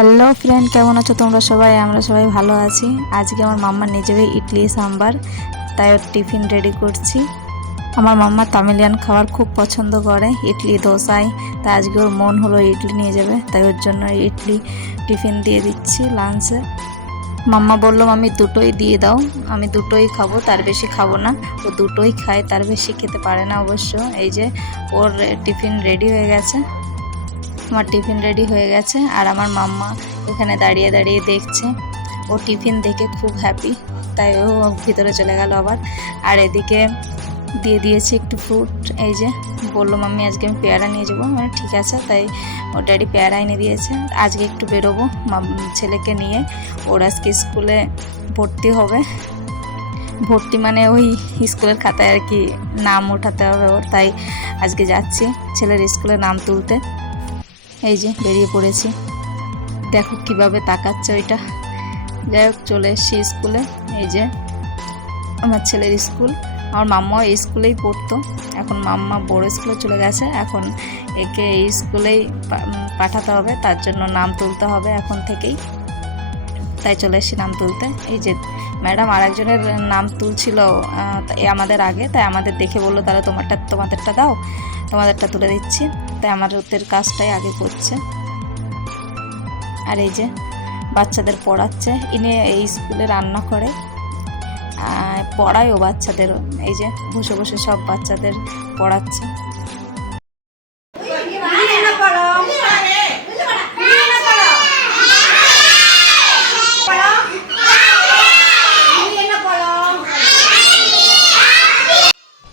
Hello friend, কেমন আছো তোমরা সবাই? আমরা সবাই ভালো আছি। আজকে আমার মাম্মা নিজেই ইডলি সাম্বার, তাই ওর টিফিন রেডি করছি। আমার মাম্মা তামিলিয়ান খাবার খুব পছন্দ করে, ইডলি দোসায়। তাই আজকে ওর মন হলো ইডলি নিয়ে যাবে, তাই ওর জন্য ইডলি টিফিন দিয়ে দিচ্ছি লাঞ্চে। মাম্মা বললো আমি দুটোই দিয়ে দাও, আমি দুটোই খাবো, তার বেশি খাবো না। ও দুটোই খায়, তার বেশি খেতে পারে না অবশ্য। এই যে ওর টিফিন রেডি হয়ে গেছে। আমার টিফিন রেডি হয়ে গেছে আর আমার মাম্মা এখানে দাঁড়িয়ে দাঁড়িয়ে দেখছে। ও টিফিন দেখে খুব হ্যাপি, তাই ও ভিতরে চলে গেল আবার। আর এদিকে দিয়ে দিয়েছি একটু ফ্রুট। এই যে বললো মাম্মি আজকে আমি পেয়ারা নিয়ে যাবো, মানে ঠিক আছে। তাই ওর ড্যাডি পেয়ারা এনে দিয়েছে। আজকে একটু বেরোবো ছেলেকে নিয়ে, ওর আজকে স্কুলে ভর্তি হবে। ভর্তি মানে ওই স্কুলের খাতায় আর কি নাম ওঠাতে হবে ওর, তাই আজকে যাচ্ছি ছেলের স্কুলে নাম তুলতে। এই যে বেরিয়ে পড়েছি, দেখো কিভাবে তাকাচ্ছে ওইটা। যাই হোক চলে এসছি স্কুলে। এই যে আমার ছেলের স্কুল। আমার মাম্মাও এই স্কুলেই পড়তো, এখন মাম্মা বড় স্কুলে চলে গেছে। এখন একে এই স্কুলেই পাঠাতে হবে, তার জন্য নাম তুলতে হবে এখন থেকেই। তাই চলে এসেছি নাম তুলতে। এই যে ম্যাডাম আরেকজনের নাম তুলছিল আমাদের আগে, তাই আমাদের দেখে বললো তাহলে তোমাদেরটা দাও, তোমাদেরটা তুলে দিচ্ছি। তাই আমাদের কাজটাই আগে করছে। আর এই যে বাচ্চাদের পড়াচ্ছে, ইনি এই স্কুলে রান্না করে, পড়ায় ও বাচ্চাদেরও। এই যে বসে বসে সব বাচ্চাদের পড়াচ্ছে।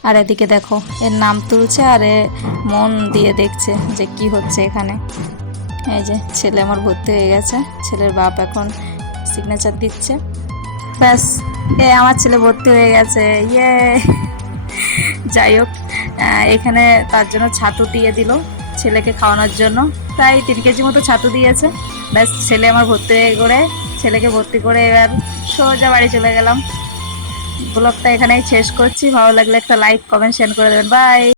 আর এদিকে দেখো এর নাম তুলছে আর এ মন দিয়ে দেখছে যে কি হচ্ছে এখানে। এই যে ছেলে আমার ভর্তি হয়ে গেছে, ছেলের বাপ এখন সিগনেচার দিচ্ছে। ব্যাস, আমার ছেলে ভর্তি হয়ে গেছে, ইয়ে। যাই হোক, এখানে তার জন্য ছাতু দিয়ে দিল ছেলেকে খাওয়ানোর জন্য, প্রায় 3 কেজি মতো ছাতু দিয়েছে। ব্যাস, ছেলে আমার ভর্তি হয়ে করে, ছেলেকে ভর্তি করে এবার সোজা বাড়ি চলে গেলাম। ব্লগটা এখানেই শেষ করছি। ভালো লাগলে একটা লাইক, কমেন্ট, শেয়ার করে দেবেন। বাই।